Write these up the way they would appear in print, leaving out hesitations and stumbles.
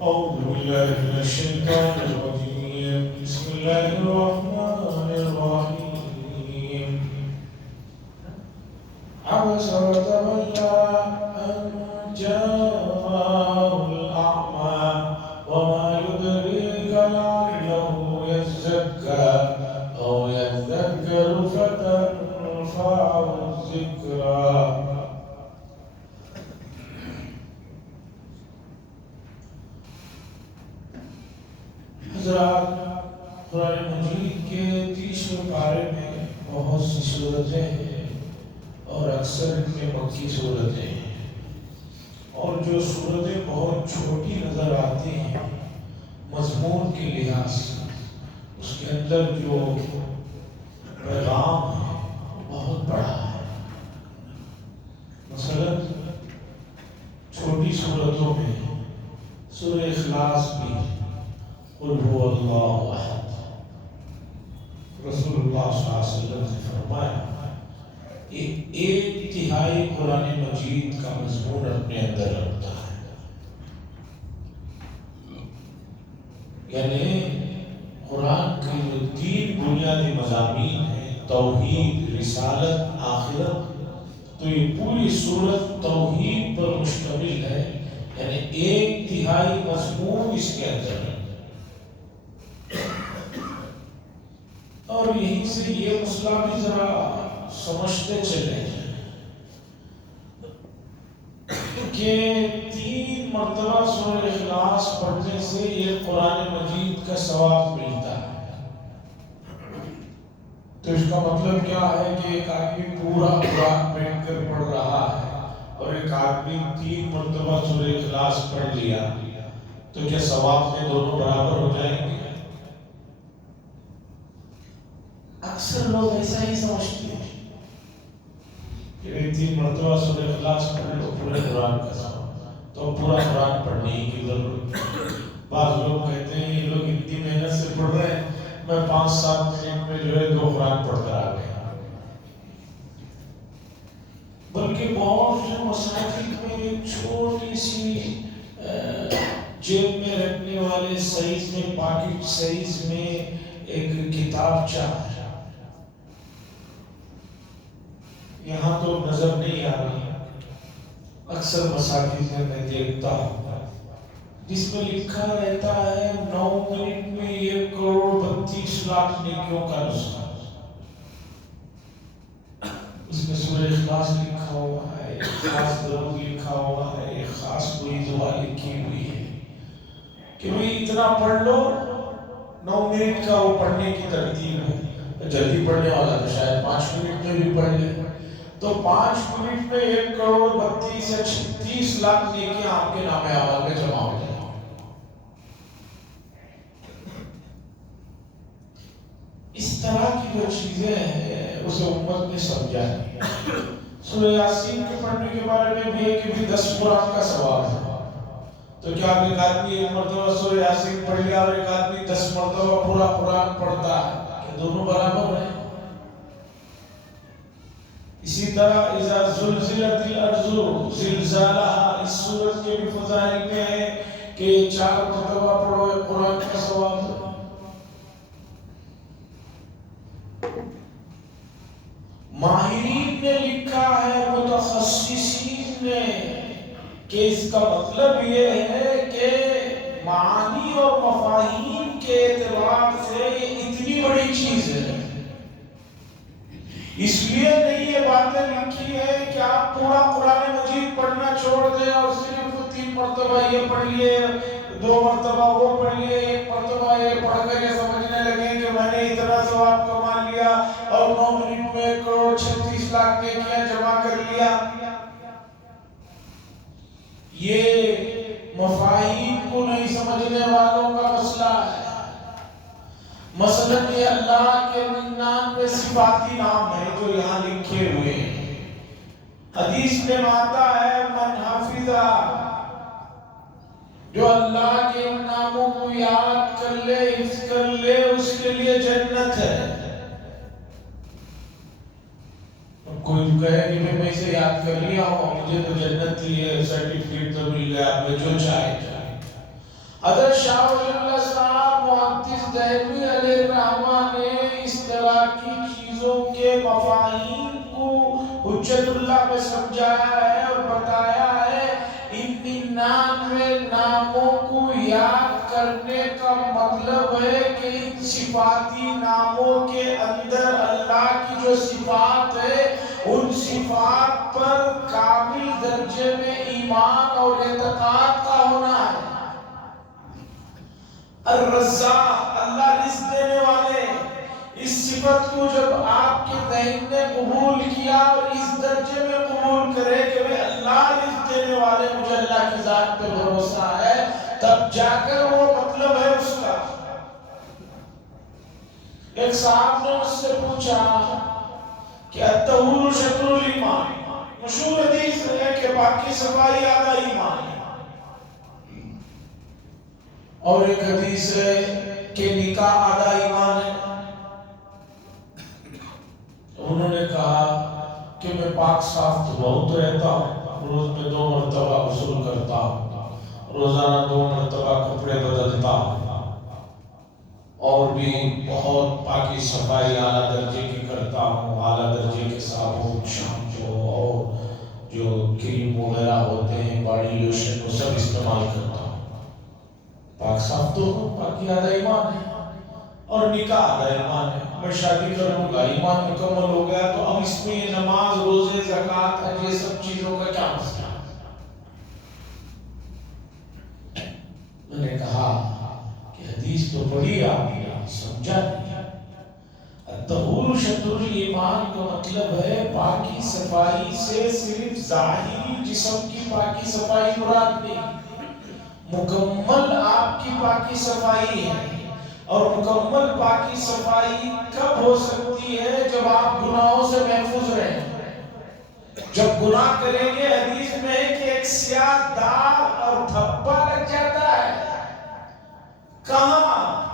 أعوذ بالله من الشيطان الرجيم بسم الله الرحمن الرحيم عبس وتولى أن جاءه الأعمى وما يدريك لعله يزكى أو يذكر فتنفعه الذكرى. حضرات، قرآن مجید کے 30ویں پارے میں بہت سی صورتیں ہیں اور اکثر ان میں مکی صورتیں ہیں، اور جو صورتیں بہت چھوٹی نظر آتی ہیں مضمون کے لحاظ سے، اس کے اندر جو پیغام ہے بہت بڑا ہے. مثلا چھوٹی صورتوں میں سورہ اخلاص بھی قل هو اللہ احد، رسول اللہ صلی اللہ علیہ وسلم نے فرمایا یہ 1/3 قرآن مجید کا مضمون اپنے اندر رکھتا ہے. یعنی قرآن کے جو 3 بنیادی مضامین ہیں، توحید، رسالت، آخرت، تو یہ پوری سورت توحید پر مشتمل ہے. یعنی 1/3 مضمون اس کے اندر ہے. اور یہیں سے یہ مسئلہ بھی ذرا سمجھتے چلے کہ 3 مرتبہ سورہ اخلاص پڑھنے سے یہ قرآن مجید کا ثواب ملتا ہے. تو اس کا مطلب کیا ہے کہ ایک آدمی پورا قرآن بیٹھ کر پڑھ رہا ہے اور ایک آدمی 3 مرتبہ سورہ اخلاص پڑھ لیا تو کیا ثواب میں دونوں برابر ہو جائیں گے؟ اکثر لوگ ایسا ہی سمجھتے ہیں کہ 3 مرتبہ سورہ اخلاص پڑھ لو پورے قرآن کا ثواب، تو پورا قرآن پڑھنے کی ضرورت. بعض لوگ کہتے ہیں یہ لوگ اتنی محنت سے پڑھ رہے ہیں، میں 5-7 منٹ میں جو ہے 2 قرآن پڑھ کر آ گیا. بلکہ بہت سے مساجد میں ایک چھوٹی سی جیب میں رکھنے والے سائز میں، پاکٹ سائز میں ایک کتابچہ ہے. یہاں تو نظر نہیں آ رہی، اکثر مساجد میں دیکھتا ہوں جس میں لکھا رہتا ہے 9 منٹ میں 1,32,00,000 نیکیوں کا نسخہ. اس میں سورہ اخلاص لکھا ہوا ہے، ایک خاص درود لکھا ہوا ہے، ایک خاص کوئی دعا لکھی ہوئی ہے کہ بھئی اتنا پڑھ لو. 9 منٹ کا وہ پڑھنے کی ترتیب ہے. جلدی پڑھنے والا تو شاید 5 منٹ میں بھی پڑھ لے، تو 5 منٹ میں 1,32,36,00,000 نیکیاں آپ کے نام اعمال میں جمع ہو جائیں. اس طرح کی جو چیزیں ہیں اسے امت نے سمجھا ہے. سورہ یاسین کے پڑھنے کے بارے میں بھی ہے کہ 10 قرآن کا ثواب ہے. تو کیا ایک آدمی 1 مرتبہ سورہ یاسین پڑھ لیا اور ایک آدمی 10 مرتبہ پورا قرآن پڑھتا ہے، کہ دونوں برابر ہیں؟ اسی طرح اذا زلزلت الارض زلزالها، اس سورت کے بھی فضائل میں ہے کہ 4 مرتبہ پڑھو قرآن کا ثواب. ماہرین نے لکھا ہے، متخصصین نے، کہ اس کا مطلب یہ ہے کہ معانی اور مفاہیم کے اعتبار سے یہ اتنی بڑی چیز ہے. اس لیے نہیں یہ باتیں لکھی ہے کہ آپ پورا قرآن مجید پڑھنا چھوڑ دیں اور صرف 3 مرتبہ یہ پڑھ لیے، 2 مرتبہ وہ پڑھ لیے، 1 مرتبہ یہ پڑھ کر یہ سمجھنے لگیں کہ میں نے اتنا ثواب کما لیا اور 9 منٹ میں 1,36,00,000 نیکیاں جمع کر لیا. یہ مفاہیم کو نہیں سمجھنے والوں کا مسئلہ ہے. مثلا یہ اللہ کے 99 صفاتی نام ہیں جو یہاں لکھے ہوئے ہیں. حدیث میں آتا ہے من حافظہ، جو اللہ کے ان ناموں کو یاد کر لے، حفظ کر لے، اس کے لیے جنت ہے. کوئی کہے کہ میں اسے یاد کر لیا ہوں، مجھے تو جنت کی سرٹیفکیٹ تو مل گیا، میں جو چاہے. حضرت شاہ ولی اللہ صاحب محدث دہلوی علیہ الرحمہ نے اس طرح کی چیزوں کے مفاہیم کو حجت اللہ میں سمجھایا ہے اور بتایا ہے۔ ان 99 ناموں کو یاد کرنے کا مطلب ہے کہ ان صفاتی ناموں کے اندر اللہ کی جو صفات ہے ان صفات پر کامل درجے میں ایمان اور اعتقاد کا ہونا ہے۔ الرزاق، اللہ رزق دینے والے، اس صفت کو جب آپ کے ذہن نے قبول کیا اور اس درجے میں قبول کرے کہ میں اللہ رزق دینے والے، مجھے اللہ کی ذات پہ بھروسہ ہے، تب جا کر وہ مطلب ہے اس کا۔ ایک صاحب نے مجھ سے پوچھا کہ الطہور شطر الایمان، مشہور حدیث ہے کہ پاکی صفائی آدھا ایمان ہے، اور ایک حدیث ہے کہ نکاح آدھا ایمان ہے۔ انہوں نے کہا کہ میں پاک صاف تو بہت رہتا ہوں، روز میں 2 مرتبہ غسل کرتا ہوں، روزانہ 2 مرتبہ کپڑے بدلتا ہوں، اور بھی بہت پاکی صفائی اعلیٰ درجے کی کرتا ہوں، اعلیٰ درجے کے صابن، شیمپو اور جو کریم وغیرہ ہوتے ہیں، باڈی لوشن، وہ سب استعمال کرتا ہوں۔ پاک صاف تو ہوں، پاکی آدھا ایمان ہے، اور نکاح آدھا ایمان ہے۔ میں شادی کروں گا، ایمان مکمل ہو گیا، تو اب اس میں یہ نماز، روزے، زکوٰۃ، حج، یہ سب چیزوں کا کیا مسئلہ؟ میں نے کہا کہ حدیث تو پڑھی آپ نے، سمجھا نہیں۔ الطہور شطر الایمان کا مطلب ہے پاکی صفائی سے صرف ظاہری جسم کی پاکی صفائی مراد نہیں، مکمل آپ کی پاکی صفائی ہے۔ اور مکمل پاکی صفائی کب ہو سکتی ہے؟ جب آپ گناہوں سے محفوظ رہیں۔ جب گناہ کریں گے، حدیث میں ہے کہ ایک سیاہ داغ اور دھبا لگ جاتا ہے۔ کہاں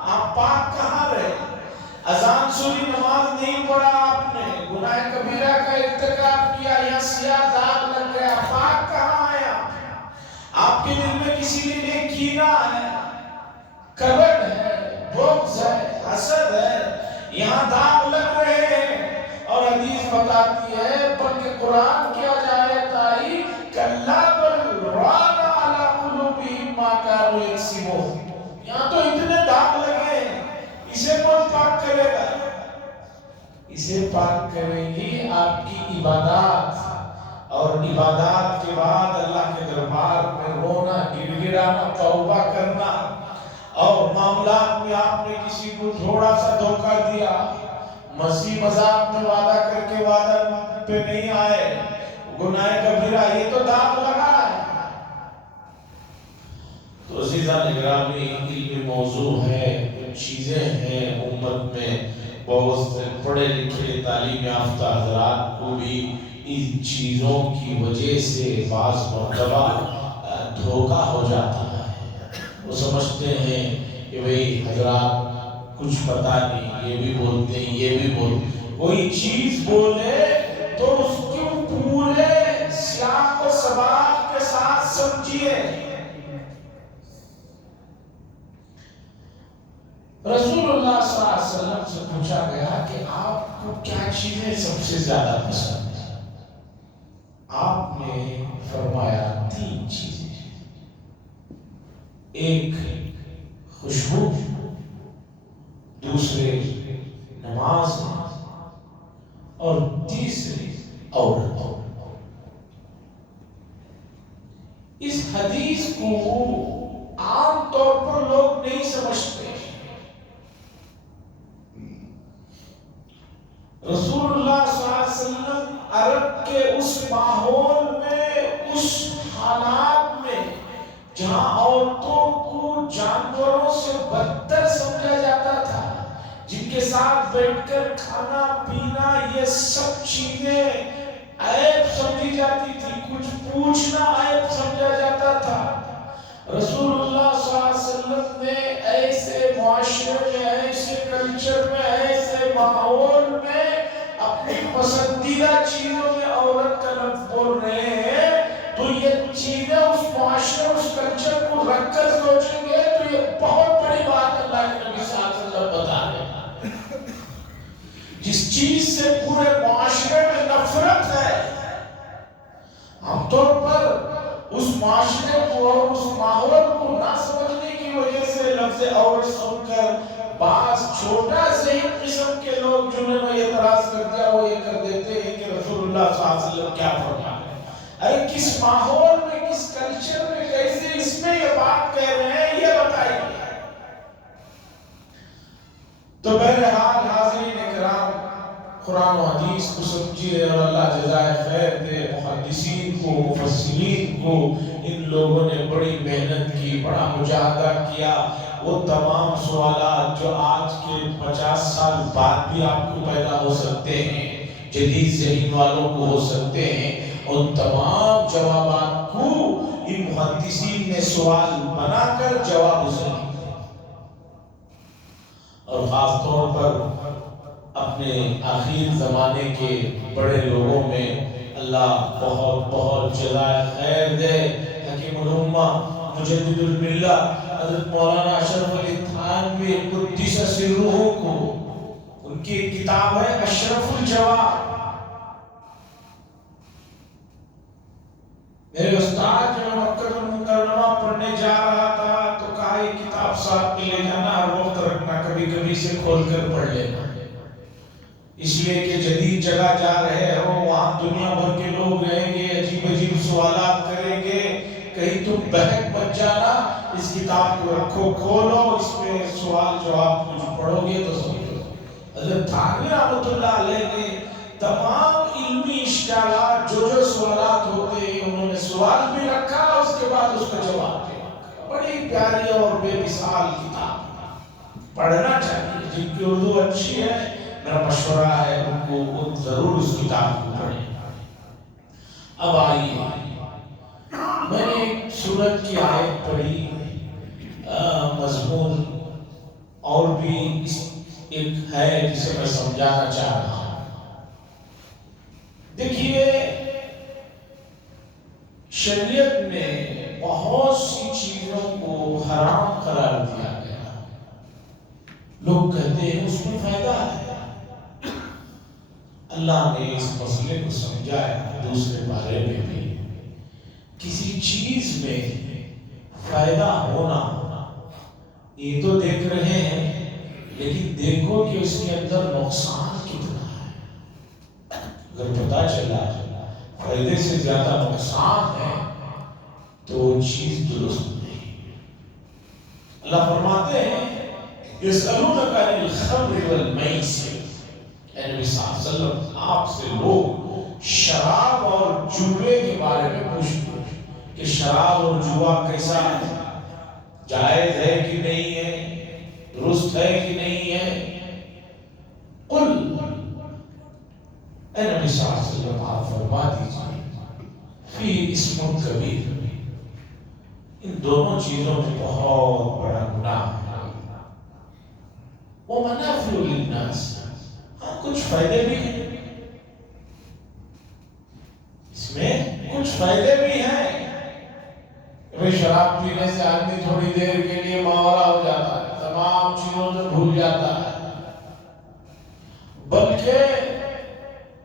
آپ پاک کہاں رہے؟ اذان سنی، نماز نہیں پڑھا آپ نے، گناہ کبیرہ کا ارتکاب کیا، یا سیاہ داغ لگ گیا، پاک کہاں آیا؟ آپ کے دل میں کسی لیے کینہ ہے، کبر ہے، بغض ہے، حسد ہے، یہاں داغ لگ رہے ہیں، اور حدیث بتاتی ہے، بلکہ قرآن کیا جائے تائی کَلَّا بَلْ رَانَ عَلَىٰ قُلُوبِهِمْ مَا كَانُوا يَكْسِبُونَ۔ یہاں تو اتنے داغ لگے ہیں، اسے کون پاک کرے گا؟ اسے پاک کرے گی آپ کی عبادات، اور عبادات کے بعد اللہ کے دربار میں رونا، گر گرانا، توبہ کرنا۔ اور معاملات میں آپ نے کسی کو تھوڑا سا دھوکہ دیا، مسیح مذاق میں وعدہ کر کے وعدہ پہ نہیں آئے، گناہ کبیرہ، یہ تو داغ لگا ہے۔ تو عزیزان گرامی، علمی موضوع ہے، چیزیں ہیں امت میں، بہت سے پڑھے لکھے تعلیم یافتہ حضرات کو بھی ان چیزوں کی وجہ سے بعض مرتبہ دھوکہ ہو جاتا ہے۔ وہ سمجھتے ہیں کہ بھئی حضرات کچھ پتا نہیں، یہ بھی بولتے ہیں، یہ بھی بولتے ہیں، کوئی چیز بولے تو اس کو پورے سیاق و سباق کے ساتھ سمجھیے۔ رسول اللہ صلی اللہ علیہ وسلم سے پوچھا گیا کہ آپ کو کیا چیزیں سب سے زیادہ پسند ہیں؟ آپ نے فرمایا 3 چیزیں، ایک خوشبو، دوسرے نماز، اور تیسری عورت۔ اس حدیث کو عام طور پر لوگ نہیں سمجھتے۔ رسول اللہ صلی اللہ علیہ وسلم عرب کے اس ماحول میں، اس حالات میں جہاں عورتوں کو جانوروں سے بدتر سمجھا جاتا تھا، جن کے ساتھ بیٹھ کر کھانا پینا یہ سب چیزیں عیب سمجھی جاتی تھی، کچھ پوچھنا عیب سمجھا جاتا تھا، رسول اللہ صلی اللہ علیہ وسلم نے ایسے معاشرے میں، ایسے کلچر میں، ایسے ماحول میں اپنی پسندیدہ چیزوں میں عورت کا لفظ بول رہے ہیں، تو یہ چیزیں اس معاشرے، اس کلچر کو رکھ کر سوچیں گے تو چیز سے پورے معاشرے میں نفرت ہے. عام طور پر اس معاشرے کو اور اس ماحول کو نہ سمجھنے کی وجہ سے لفظ عورت سن کر بعض چھوٹا ذہن قسم کے لوگ جنہوں نے اعتراض کر دیا وہ یہ کر دیتے ہیں کہ رسول اللہ صلی اللہ علیہ وسلم کیا فرما رہے ہیں. ارے کس ماحول میں، کس کلچر میں، کیسے اس میں یہ بات کہہ رہے ہیں یہ بتائیے. تو بہرحال حاضرین اکرام، قرآن و حدیث کو سمجھیے اور اللہ جزائے خیر دے. محدثین کو، مفسرین کو، ان لوگوں نے بڑی محنت کی، بڑا مجاہدہ کیا. وہ تمام سوالات جو آج کے 50 سال بعد بھی آپ کو پیدا ہو سکتے ہیں، جدید ذہن والوں کو ہو سکتے ہیں، ان تمام جوابات کو ان محدثین نے سوال بنا کر جواب اسے. اور خاص طور پر اپنے آخر زمانے کے بڑے لوگوں میں اللہ بہت بہت جزائے خیر دے. حکیم الامہ مجدد الملہ حضرت مولانا اشرف علی تھانوی قدس سرہ کو، ان کی کتاب ہے اشرف الجواب. میرے استاد جو مکہ المکرمہ پڑھنے جا رہا تھا تو کہا یہ کتاب ساتھ میں لے جانا، ہر وقت رکھنا، کبھی کبھی سے کھول کر پڑھ لینا. اس لیے کہ جدید جگہ جا رہے ہو، وہاں دنیا بھر کے لوگ رہیں گے، عجیب عجیب سوالات کریں گے، کہیں تم بہک مت جانا. اس کتاب کو رکھو، کھولو، اس میں سوال جواب کچھ پڑھو گے تو سمجھو. حضرت تھانوی رحمۃ اللہ علیہ نے تمام علمی اشکالات، جو سوالات ہوتے ہیں، انہوں نے سوال بھی رکھا، اس کے بعد اس کا جواب بھی رکھا. بڑی پیاری اور بے مثال کتاب، پڑھنا چاہیے. جن کی اردو اچھی ہے، میرا مشورہ ہے ان کو ضرور اس کتاب کو پڑھیں. اب آئیے، میں نے ایک سورت کی آیت پڑھی، مضمون اور بھی ایک ہے جسے میں سمجھانا چاہ رہا ہوں. دیکھیے، شریعت میں بہت سی چیزوں کو حرام قرار دیا گیا. لوگ کہتے ہیں اس میں فائدہ ہے. اللہ نے اس مسئلے کو سمجھایا دوسرے بارے میں بھی. کسی چیز میں فائدہ ہونا یہ تو دیکھ رہے ہیں، لیکن دیکھو کہ اس کے اندر نقصان کتنا ہے. اگر پتا چلا فائدے سے زیادہ نقصان ہے تو وہ چیز درست نہیں. اللہ فرماتے ہیں یسألونک عن الخمر والمیسر، اے نبی صلی اللہ علیہ وسلم آپ سے لوگ شراب اور جوے کے بارے میں پوچھتے ہیں کہ شراب اور جوا کیسا ہے، جائز ہے کہ نہیں ہے، درست ہے کہ نہیں ہے. قل، اے نبی صلی اللہ علیہ وسلم آپ فرما دیجیے فی اسم کبیر، ان دونوں چیزوں میں بہت بڑا گناہ ہے. ومنافع للناس، ہاں کچھ فائدے بھی ہیں، اس میں کچھ فائدے بھی ہیں. شراب پینے سے آدمی تھوڑی دیر کے لیے ماورا ہو جاتا ہے، تمام چیزوں سے بھول جاتا ہے. بلکہ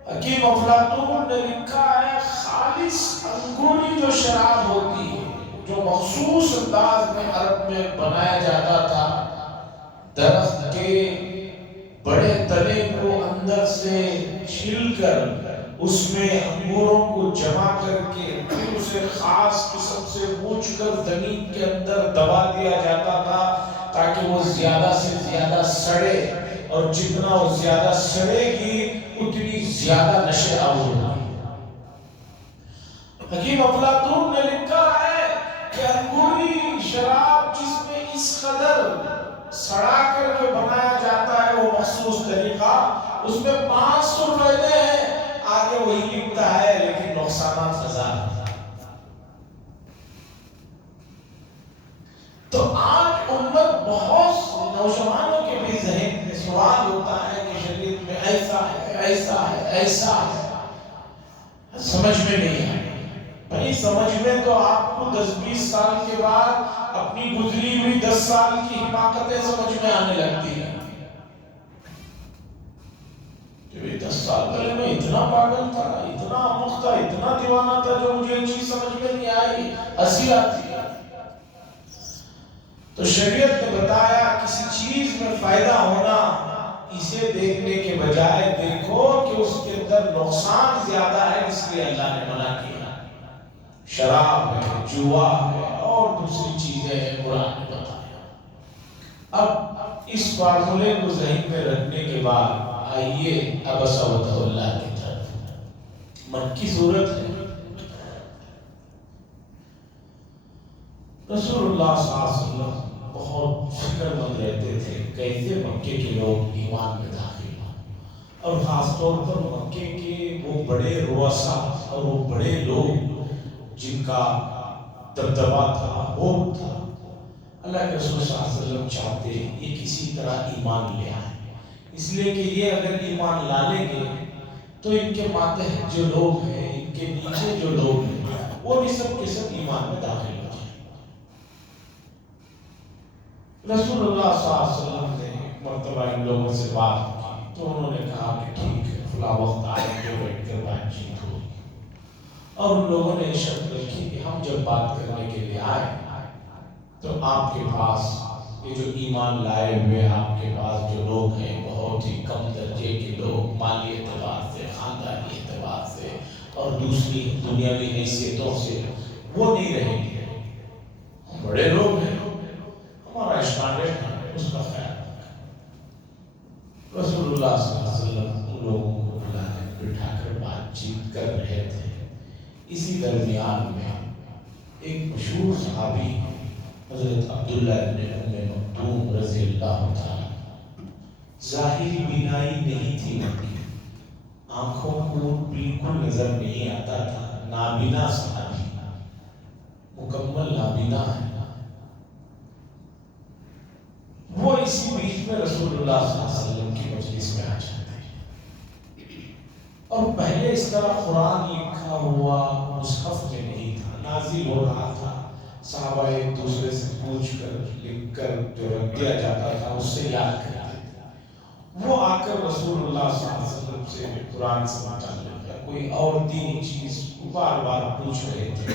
حکیم افلاطون نے لکھا ہے خالص انگوری جو شراب ہوتی ہے، جو مخصوص انداز میں عرب میں بنایا جاتا تھا، درخت کے بڑے تنے کو اندر سے چھیل کر اس میں انگوروں کو جمع کر کے پھر اسے خاص قسم سے بوجھ کر زمین کے اندر دبا دیا جاتا تھا تاکہ وہ زیادہ سے زیادہ سڑے، اور جتنا وہ زیادہ سڑے گی اتنی زیادہ نشے آور ہوگی. حکیم افلاطون نے لکھا ہے کہ انگوری شراب جس میں اس قدر سڑا کر کے بنایا جاتا ہے وہ مخصوص طریقہ، اس میں 500 فائدے ہیں. آگے وہی لکھتا ہے لیکن نقصانات ہزار. تو آج امت بہت نوجوانوں کے بھی ذہن میں سوال ہوتا ہے کہ شریعت میں ایسا ہے، ایسا ہے، ایسا ہے، سمجھ میں نہیں آئے. بھائی سمجھ میں تو آپ کو 10-20 سال کے بعد اپنی گزری ہوئی 10 سال کی حماقتیں سمجھ میں آنے لگتی ہیں. سال پہلے میں اتنا پاگل تھا، اتنا مخ تھا، اتنا دیوانہ تھا جو مجھے چیز سمجھ میں نہیں آئی، ہنسی آتی ہے۔ تو شریعت نے بتایا کسی چیز میں فائدہ ہونا، اسے دیکھنے کے بجائے دیکھو کہ اس کے اندر نقصان زیادہ ہے، اس لیے اللہ نے منع کیا۔ شراب ہے، جوا ہے اور دوسری چیزیں ہیں، قرآن نے بتایا۔ اب اس فارمولے کو ذہن میں رکھنے کے بعد آئیے عبس وتولی کی طرف۔ مکی صورت ہے۔ رسول اللہ صلی اللہ علیہ وسلم بہت فکر مند رہتے تھے کیسے مکے کے لوگ ایمان میں داخل ہوں، اور خاص طور پر مکے کے وہ بڑے رؤسا اور وہ بڑے لوگ جن کا دبدبا تھا، ہوپ تھا۔ اللہ کے رسول صلی اللہ علیہ وسلم چاہتے یہ کسی طرح ایمان لے آئے، اس لیے کہ یہ اگر ایمان لا لیں گے تو ان کے ماتحت جو لوگ ہیں، ان کے نیچے جو لوگ ہیں، وہ بھی سب کے سب ایمان میں داخل ہو جائیں۔ رسول اللہ صلی اللہ علیہ وسلم نے ایک مرتبہ ان لوگوں سے بات کی تو انہوں نے کہا کہ ٹھیک ہے، فلاں وقت آئیں گے، بیٹھ کر بات چیت ہوگی۔ اور ان لوگوں نے شرط رکھی کہ ہم جب بات کرنے کے لیے آئے تو آپ کے پاس یہ جو ایمان لائے ہوئے آپ کے پاس جو لوگ ہیں، بہت ہی کم درجے کے لوگ، مالی اعتبار سے، خاندانی اعتبار سے اور دوسری دنیاوی حیثیتوں سے، وہ نہیں رہیں گے۔ ہم بڑے لوگ ہیں، ہمارا اسٹینڈرڈ ہے، اس کا خیال رکھیں۔ رسول اللہ صلی اللہ علیہ وسلم ان لوگوں کو بلائے، بٹھا کر بات چیت کر رہے تھے۔ اسی درمیان میں ایک مشہور صحابی حضرت عبداللہ ابن ام مکتوم رضی اللہ تعالیٰ، ظاہری بینائی نہیں تھی ان کی، آنکھوں کو بالکل نظر نہیں آتا تھا، نابینا صحابی، مکمل نابینا ہے۔ وہ اسی بیچ میں رسول اللہ صلی اللہ علیہ وسلم کی مجلس میں آ جاتے ہیں، اور پہلے اس طرح قرآن لکھا ہوا مصحف میں نہیں تھا، نازل ہو رہا تھا، صحابہ ایک دوسرے سے پوچھ کر لکھ کر جو رکھ دیا جاتا تھا اس سے یاد کرتے تھے۔ وہ آ کر رسول اللہ صلی اللہ علیہ وسلم سے قرآن سے متعلق یا کوئی اور دینی چیز بار بار پوچھ رہے تھے،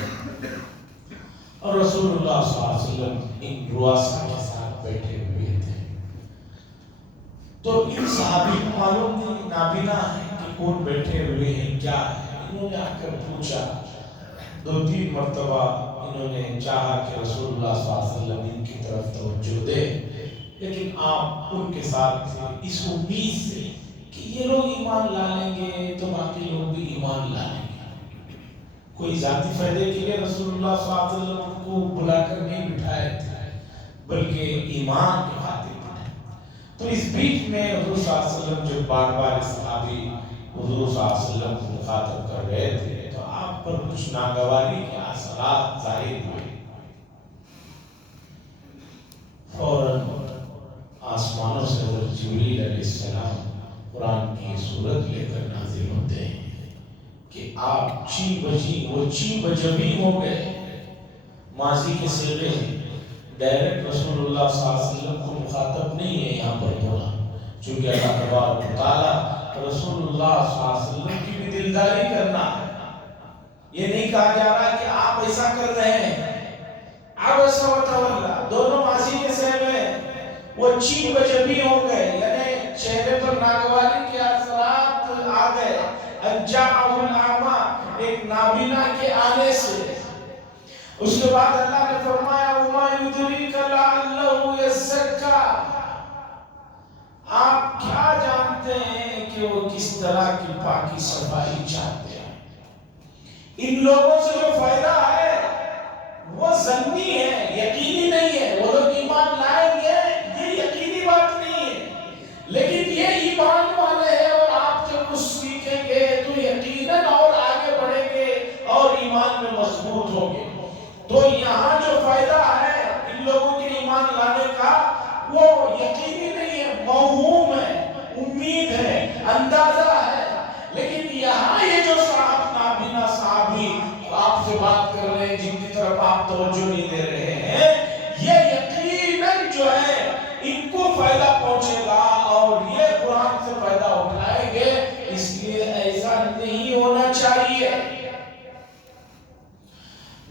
اور رسول اللہ صلی اللہ علیہ وسلم ان رؤسا کے ساتھ بیٹھے ہوئے تھے۔ تو ان صحابی کو معلوم نہیں، نابینا ہے کہ کون بیٹھے ہوئے ہیں، کیا ہے۔ انہوں نے آ کر پوچھا، 2-3 مرتبہ انہوں نے چاہا کہ رسول اللہ صلی اللہ علیہ وسلم ان کی طرف توجہ دے، لیکن آپ ان کے ساتھ تھے اس امید سے کہ یہ لوگ ایمان لا لیں گے تو باقی لوگ بھی ایمان لا لیں گے۔ کوئی ذاتی فائدے کے لیے رسول اللہ صلی اللہ علیہ وسلم کو بلا کر نہیں بٹھائے تھے، بلکہ ایمان کے خاطر بٹھائے۔ تو اس بیچ میں حضور صلی اللہ علیہ وسلم جو بار بار صحابی حضور صلی اللہ علیہ وسلم کو مخاطب کر رہے تھے تو آپ پر کچھ ناگواری کے اثرات ظاہر ہوئے۔ فوراً آسمانوں سے حضرت جبریل علیہ السلام قرآن کی صورت لے کر نازل ہوتے ہیں کہ آپ چی بجی، وہ چی بجبی ہو گئے، ماضی کے صیغے ہیں، ڈائریکٹ رسول اللہ صلی اللہ علیہ وسلم کو مخاطب نہیں ہے یہاں پر ہونا، چونکہ اللہ تبارک و تعالیٰ رسول اللہ صلی اللہ علیہ وسلم کی بھی دلداری کرنا ہے۔ یہ نہیں کہا جا رہا کہ آپ ایسا کر رہے ہیں، عبس وتولی، دونوں ماضی کے صیغے ہیں۔ وہ چی بجبی ہو گئے، یعنی چہرے پر ناگواری کے اثرات آ گئے، انجاءہ الاعمی، ایک نابینا کے آنے سے۔ اس کے بعد اللہ نے فرمایا وما یدریک لعلہ یزکیٰ، آپ کیا جانتے ہیں کہ وہ کس طرح کی پاکی صفائی چاہتے ہیں۔ ان لوگوں سے جو فائدہ ہے وہ ظنی ہے، یقینی نہیں ہے۔ وہ لوگ ایمان لائیں گے یہ یقینی بات نہیں ہے، لیکن یہ ایمان والے ہیں اور آپ جب کچھ سیکھیں گے تو یقیناً اور آگے بڑھیں گے اور ایمان میں مضبوط ہوں گے۔ تو یہاں جو فائدہ ہے ان لوگوں کے ایمان لانے کا وہ یقینی نہیں ہے، موہوم ہے، امید ہے، اندازہ ہے۔ لیکن یہاں یہ جو نابینا صحابی آپ سے بات کر رہے ہیں، جن کی طرف آپ توجہ نہیں دے رہے ہیں، یہ یقیناً جو ہے ان کو فائدہ پہنچے گا اور یہ قرآن سے فائدہ اٹھائیں گے، اس لیے چاہیے.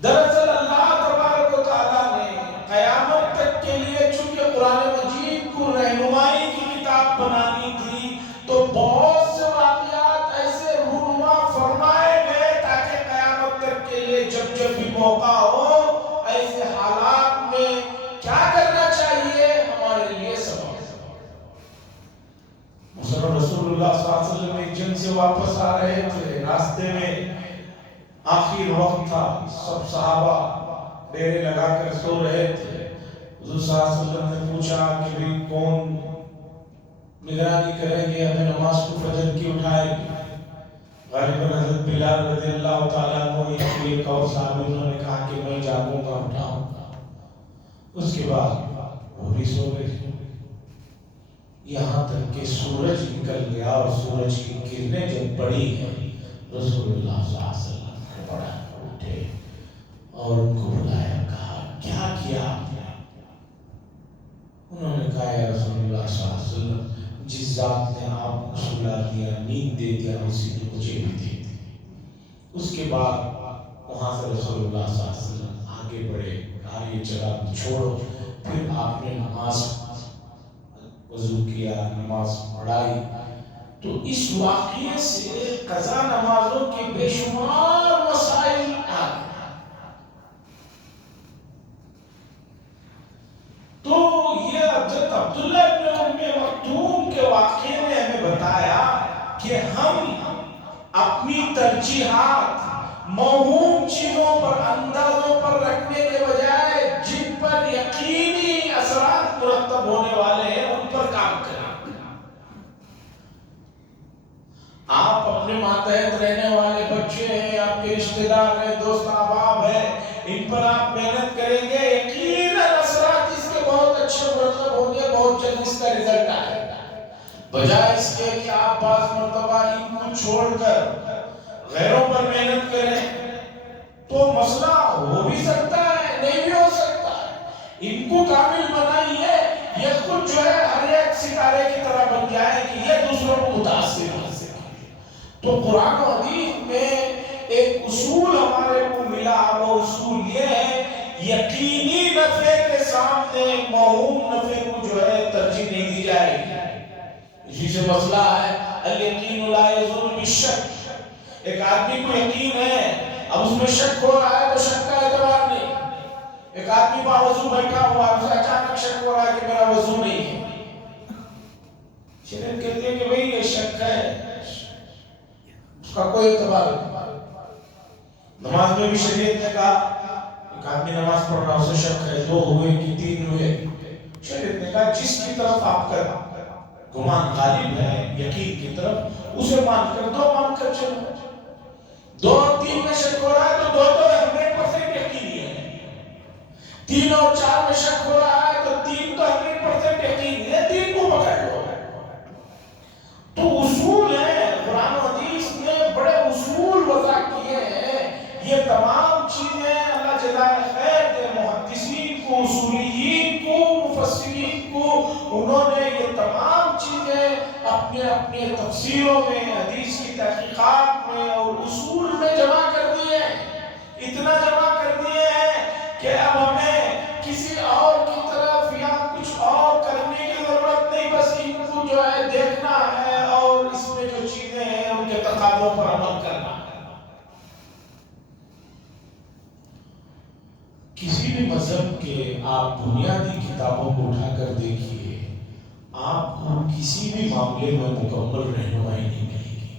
دراصل اللہ تبارک و تعالیٰ نے قیامت تک کے لیے چونکہ قرآن مجید کو رہنمائی کی کتاب بنانی تھی تو بہت سے واقعات ایسے رونما فرمائے گئے تاکہ قیامت تک کے لیے جب جب بھی موقع ہو ایسے حالات میں کیا کرنا چاہیے ہمارے لیے سبق. مثلا رسول اللہ صلی اللہ علیہ وسلم ایک جنگ سے واپس آ رہے تھے، راستے میں آخر وقت تھا، سب صحابہ ڈیرے لگا کر سو رہے تھے. حضور صلی اللہ علیہ وسلم نے پوچھا کہ بھی کون نگرانی کریں گے، ہمیں نماز کو فجر کی اٹھائے گی. غالباً حضرت بلال رضی اللہ تعالیٰ عنہ ایک اور صحابی انہوں نے کہا کہ میں جاگوں گا، اٹھاؤں گا. اس کے بعد وہ بھی سو گئے یہاں تک کہ سورج نکل گیا اور سورج کی کرنیں جب پڑی ہیں رسول اللہ صلی اللہ علیہ وسلم نے پڑھا، اٹھے اور ان کو بلایا، کہا کیا کیا آپ نے؟ انہوں نے کہا یا رسول اللہ صلی اللہ علیہ وسلم جس ذات نے آپ کو سلا دیا، نیند دے دیا، اسی نے مجھے بھی دے دی. اس کے بعد وہاں سے رسول اللہ صلی اللہ علیہ وسلم آگے بڑھے، کہا یہ جگہ چھوڑو. پھر آپ نے نماز وضو کیا، نماز پڑھائی. تو اس واقعے سے قضا نمازوں کے بے شمار مسائل آ گئے. تو یہ حضرت عبداللہ ابن ام مکتوم کے واقعے نے ہمیں بتایا کہ ہم اپنی ترجیحات موہوم چیزوں پر، اندازوں پر رکھنے کے بجائے جن پر یقینی اثرات مرتب ہونے والے ہیں ان پر کام کریں. آپ اپنے ماتحت رہنے والے بچے ہیں، آپ کے رشتہ دار ہیں، دوست احباب ہیں، ان پر آپ محنت کریں گے، یقیناً اثرات اس کے بہت اچھے مرتب ہوں گے، بہت جلد اس کا رزلٹ آئے گا. بجائے اس کے کہ آپ بعض مرتبہ ان کو چھوڑ کر غیروں پر محنت کریں تو مسئلہ ہو بھی سکتا ہے، نہیں بھی ہو سکتا ہے. ان کو کامل بنائیے، یہ خود جو ہے ہر ایک ستارے کی طرح بن جائے کہ یہ دوسروں کو متاثر ہو سکے. تو قرآن و حدیث میں ایک اصول ہمارے کو ملا، وہ اصول یہ ہے یقینی نفع کے سامنے موہوم نفع کو جو ہے ترجیح نہیں دی جائے گی. اسی سے مسئلہ ہے الیقین لا یزول بالشک. ایک آدمی کو یقین ہے، اب اس میں شک ہو رہا ہے تو شک کا اعتبار نہیں. ایک آدمی باوضو بیٹھا ہوا ہے، اسے اچانک شک ہو رہا ہے کہ میرا وضو نہیں ہے. شریعت کہتی ہے کہ بھئی یہ شک ہے، اس کا کوئی اعتبار نہیں. نماز میں بھی شریعت نے کہا ایک آدمی نماز پڑھ رہا اسے شک ہے، 2 ہوئے کہ 3 ہوئے. شریعت نے کہا جس کی طرف آپ کا گمان غالب ہے یقین کی طرف، اسے مان کر 2 مان کر چلو. 2 اور 3 میں شک ہو رہا ہے تو 2 تو 100% یقینی ہے. 3 اور 4 میں شک ہو رہا ہے تو 3 تو 100% یقینی ہے، 3 کو پکڑ لو. تو اصول ہیں، قرآن و حدیث نے بڑے اصول وضع کیے ہیں. یہ تمام چیزیں اللہ جزائے خیر دے محدثین کو، اصولیین کو، مفسرین کو، انہوں نے یہ تمام چیزیں اپنے اپنے تفسیروں میں، حدیث کی تحقیقات میں اور اصول میں جمع کر دیے. اتنا جمع کر دیے ہیں کہ اب ہمیں کسی اور کی طرف یا کچھ اور کرنے کی ضرورت نہیں، بس ان کو جو ہے دیکھنا ہے اور اس میں جو چیزیں ہیں ان کے تقاضوں پر عمل کرنا ہے. کسی بھی مذہب کے آپ بنیادی کتابوں کو اٹھا کر دیکھیے، آپ کو کسی بھی معاملے میں مکمل رہنمائی نہیں ملے گی.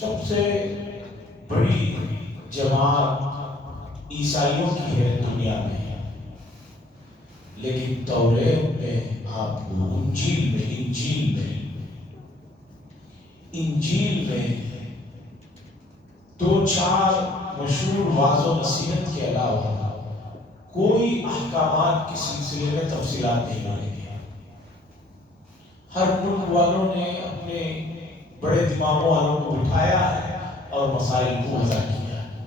سب سے بڑی جماعت عیسائیوں کی ہے دنیا میں، لیکن توریت میں آپ کو انجیل میں 2-4 مشہور واعظ و نصیحت کے علاوہ کوئی احکامات کے سلسلے میں تفصیلات نہیں ملیں گے. ہر ملک والوں نے اپنے بڑے دماغوں والوں کو بٹھایا ہے اور مسائل کو وضع کیا ہے،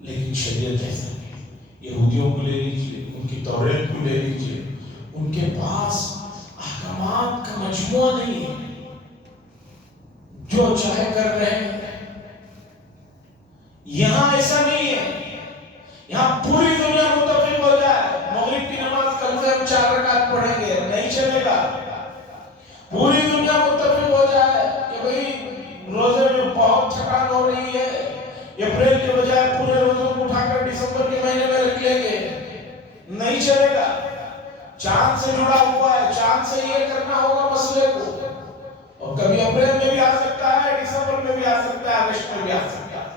لیکن شریعت ایسا نہیں. یہودیوں کو لے لیجیے، ان کی توریت کو لے لیجیے، ان کے پاس جماعت کا مجموعہ نہیں ہے جو چاہے کر رہے ہیں. یہاں ایسا نہیں ہے. یہاں پوری دنیا متفق ہو جائے مغرب کی نماز کل سے ہم 4 رکعت پڑھیں گے, نہیں چلے گا. پوری دنیا متفق ہو جائے کہ بھئی روزے میں بہت تھکان ہو رہی ہے, اپریل کے بجائے پورے روزوں کو اٹھا کر دسمبر کے مہینے میں رکھ لیں گے, نہیں چلے گا. چاند سے جڑا ہوا ہے, چاند سے یہ کرنا ہوگا مسئلے کو, اور کبھی اپریل میں بھی آ سکتا ہے, دسمبر میں بھی آ سکتا ہے, اگست میں بھی آ سکتا ہے.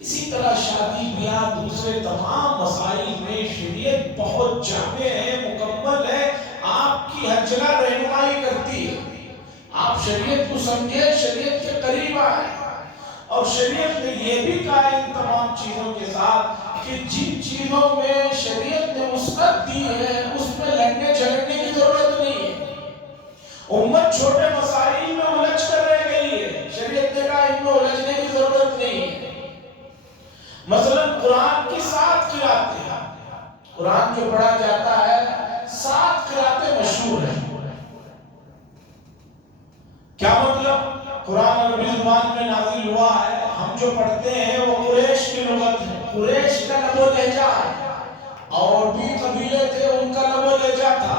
اسی طرح شادی بیاہ دوسرے تمام مسائل میں شریعت بہت جامع ہے, مکمل ہے, آپ کی ہر جگہ رہنمائی کرتی ہے. آپ شریعت کو سمجھے, شریعت کے قریب آئے. اور شریعت نے یہ بھی کہا ان تمام چیزوں کے ساتھ کہ جن چیزوں میں شریعت نے وسعت دی ہے اس میں لڑنے جھگڑنے کی ضرورت نہیں ہے. امت چھوٹے مسائل میں الجھ کر رہ گئی ہے, شریعت نے کہا ان میں الجھنے کی ضرورت نہیں ہے. مثلا قرآن کی 7 قراتیں, قرآن جو پڑھا جاتا ہے 7 قراتیں مشہور ہیں. کیا مطلب؟ قرآن عربی زبان میں نازل ہوا ہے, ہم جو پڑھتے ہیں وہ قریش کی لغت ہے, قریش کا لب و لہجہ ہے, اور بھی قبیلے تھے ان کا لب و لہجہ تھا.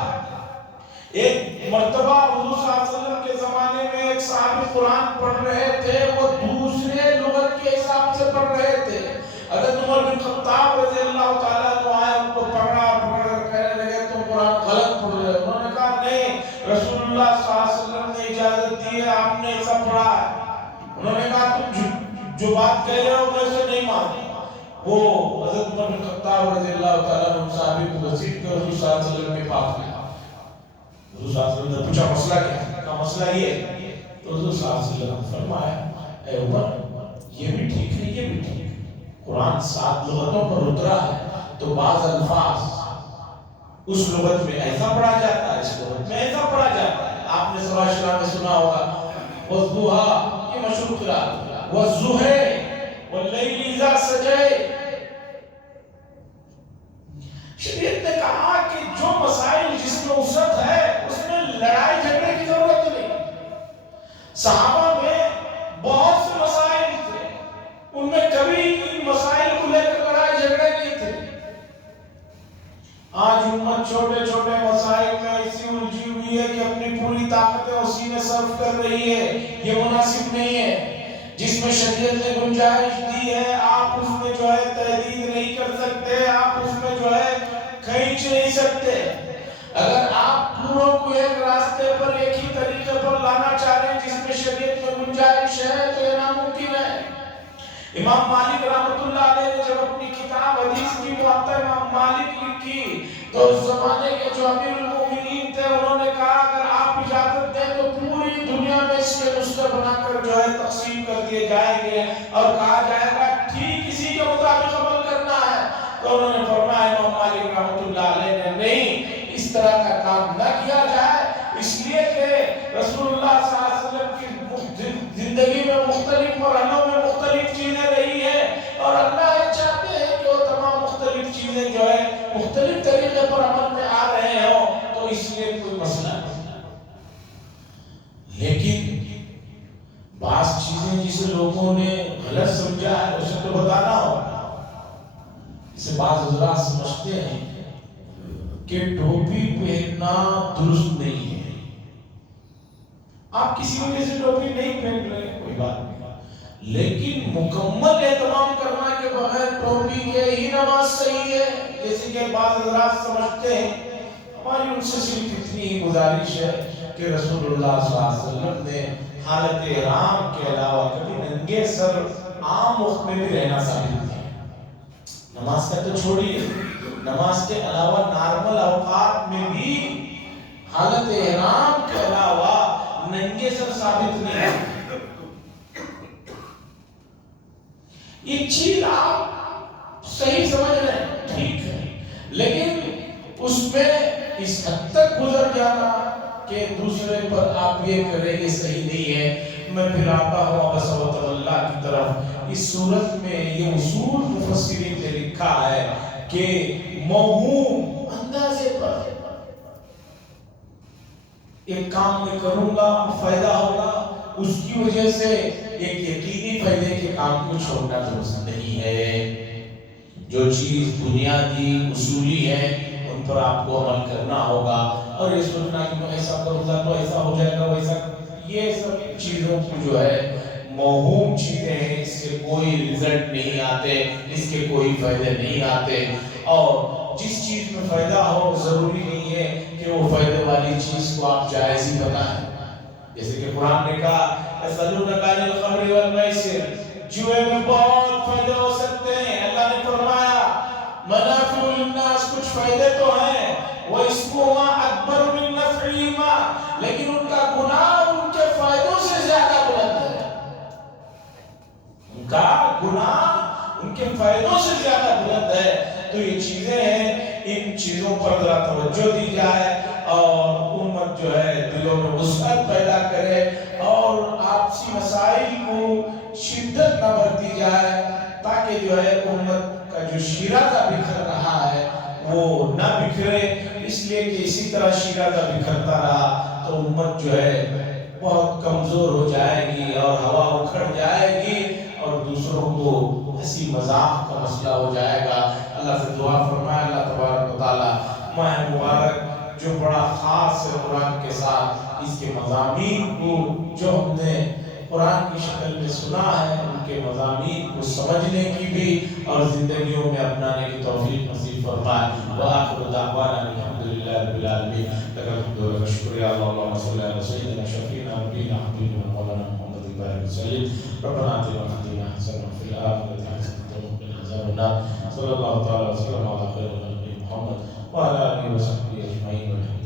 ایک مرتبہ حضور صلی اللہ علیہ وسلم کے زمانے میں ایک صحابی قرآن پڑھ رہے تھے, وہ دوسرے لغت کے حساب سے پڑھ رہے تھے. حضرت عمر بن خطاب رضی اللہ تعالیٰ عنہ آئے, ان کو پکڑا کر کہنے لگے تم قرآن غلط پڑھ رہے ہو. انہوں نے کہا نہیں, رسول اللہ صلی اللہ علیہ وسلم نے اجازت دی ہے, آپ نے ایسا پڑھا ہے. انہوں نے کہا تم جو بات کہہ رہے ہو میں اسے نہیں مانتا. وہ حضرت عمر بن خطاب رضی اللہ تعالیٰ عنہ صحابی کو گھسیٹ کر حضور صلی اللہ علیہ وسلم کے پاس گئے. حضور صلی اللہ علیہ وسلم نے پوچھا مسئلہ کیا ہے؟ کہا مسئلہ یہ ہے. تو حضور صلی اللہ علیہ وسلم نے فرمایا, اے عمر یہ بھی ٹھیک ہے, یہ بھی ٹھیک ہے. قرآن 7 لغتوں پر اترا ہے, تو بعض الفاظ اس لغت میں ایسا پڑھا جاتا ہے, اس لغت میں ایسا پڑھا جاتا ہے. آپ نے سورہ شورى میں سنا ہوگا وَالضُّحَىٰ, یہ مشہور قرآن, وَالضُّحَىٰ وَاللَّيْلِ إِذَا سَجَىٰ. شریعت نے کہا کہ جو مسائل جس میں وسعت ہے اس میں لڑائی جھگڑے کی ضرورت نہیں. صحابہ میں بہت سے مسائل تھے, ان میں کبھی ان مسائل کو لے کر لڑائی جھگڑے نہیں تھے. آج امت چھوٹے چھوٹے مسائل میں ایسی الجھی ہوئی ہے کہ اپنی پوری طاقتیں اسی میں صرف کر رہی ہے. یہ مناسب نہیں ہے. جس میں شریعت نے گنجائش دی ہے آپ اس میں جو ہے تحدید نہیں کر سکتے, آپ اس میں جو ہے کھینچ نہیں سکتے. اگر آپ پوروں کو ایک راستے پر, ایک ہی طریقے پر لانا چاہ رہے ہیں جس میں شریعت میں گنجائش ہے, تو یہ ناممکن ہے. امام مالک رحمۃ اللہ علیہ نے جب اپنی کتاب حدیث کی موطا امام مالک لکھی تو اس زمانے کے جو امیر المومنین تھے انہوں نے کہا اگر آپ اجازت دیں تو پوری دنیا میں اس کے نسخے بنا کر جو ہے تقسیم کر دیے جائیں گے اور کہا جائے گا ٹھیک اسی کے مطابق عمل کرنا ہے. تو انہوں نے فرمایا امام مالک رحمۃ اللہ علیہ نے نہیں, اس طرح کا کام نہ کیا جائے, اس لیے کہ رسول اللہ صلی اللہ علیہ وسلم کی زندگی میں مختلف مرحلوں میں مختلف چیزیں رہی ہیں, اور اللہ یہ چاہتے ہیں کہ وہ تمام مختلف چیزیں جو ہے مختلف طریقے پر عمل میں آ رہے ہوں, تو اس لیے کوئی مسئلہ نہیں. لیکن بعض چیزیں جسے لوگوں نے غلط سمجھا ہے اسے تو بتانا ہوگا. اسے بعض حضرات سمجھتے ہیں کہ ٹوپی پہننا درست نہیں ہے. آپ کسی وجہ سے ٹوپی نہیں پہن رہے کوئی بات نہیں, لیکن مکمل اہتمام کرنا کے بغیر ٹوپی کے ہی نماز صحیح ہے جیسے کہ بعض حضرات سمجھتے ہیں. ہماری ان سے صرف اتنی ہی گزارش ہے کہ رسول اللہ صلی اللہ علیہ وسلم نے حالت احرام کے علاوہ کبھی ننگے سر عام وقت میں بھی رہنا ثابت نہیں. نماز کا تو چھوڑیے, نماز کے علاوہ نارمل اوقات میں بھی حالت احرام کے علاوہ ننگے سر ثابت نہیں ہے. یہ چیز آپ صحیح سمجھ رہے ہیں, ٹھیک ہے, لیکن اس میں اس حد تک گزر جانا کہ دوسرے پر آپ یہ کریں یہ صحیح نہیں ہے. میں پھر آتا ہوں عبس اللہ کی طرف. اس صورت میں یہ اصول مفسرین نے لکھا ہے کہ موہوم اندازے پر ایک کام میں کروں گا فائدہ ہوگا، اس کی وجہ سے ایک یقینی فائدے کے کام کو چھوڑنا درست نہیں ہے۔ جو چیز بنیادی اصولی ہے ان پر آپ کو عمل کرنا ہوگا، اور یہ سوچنا کہ میں ایسا کروں گا تو ایسا ہو جائے گا ویسا، یہ سب چیزوں کو جو ہے موہوم چیزیں ہیں، اس کے کوئی رزلٹ نہیں آتے، اس کے کوئی فائدے نہیں آتے۔ اور جس چیز میں فائدہ ہو ضروری نہیں ہے کہ وہ فائدے والی چیز کو آپ جائز ہی بتائیں۔ جیسے کہ قرآن نے کہا یسألونک عن الخمر والمیسر، جوئے میں بہت فائدے ہو سکتے ہیں۔ اللہ نے فرمایا منافع للناس، کچھ فائدے تو ہیں، وَإِثْمُهُمَا أَكْبَرُ مِن نَفْعِهِمَا، لیکن ان کا گناہ ان کے فائدوں سے زیادہ بلند ہے۔ ان کا گناہ ان کے فائدوں سے زیادہ بلند ہے۔ تو یہ چیزیں ہیں، ان چیزوں پر ذرا توجہ دی جائے، اور امت جو ہے دلوں میں وسعت پیدا کرے، اور آپسی مسائل کو شدت نہ برتی جائے، تاکہ جو ہے امت کا جو شیرازہ بکھر رہا ہے وہ نہ بکھرے۔ اس لیے کہ اسی طرح شیرازہ بکھرتا رہا تو امت جو ہے بہت کمزور ہو جائے گی، اور ہوا اکھڑ جائے گی، اور دوسروں کو ہنسی مذاق کا مسئلہ ہو جائے گا۔ اللہ سے دعا فرمائے اللہ تبارک و تعالیٰ ماہ مبارک جو بڑا خاص ہے قرآن کے ساتھ، اس کے مضامین کو جو ہم نے قرآن کی شکل میں سنا ہے، ان کے مضامین کو سمجھنے کی بھی اور زندگیوں میں اپنانے کی توفیق نصیب فرمائے۔ وآخر دعوانا الحمدللہ رب العالمین۔ لک الحمد و لک الشکر یا اللہ، اللہم صلی علی سیدنا شفیعنا نبینا حبیبنا مولانا محمد البارک وسلم۔ ربنا آتنا فی الدنیا حسنۃ وفی الآخرۃ حسنۃ وقنا عذاب النار۔ صلی اللہ تعالی وسلم علی خیر خلقہ محمد وعلی آلہ وصحبہ اجمعین۔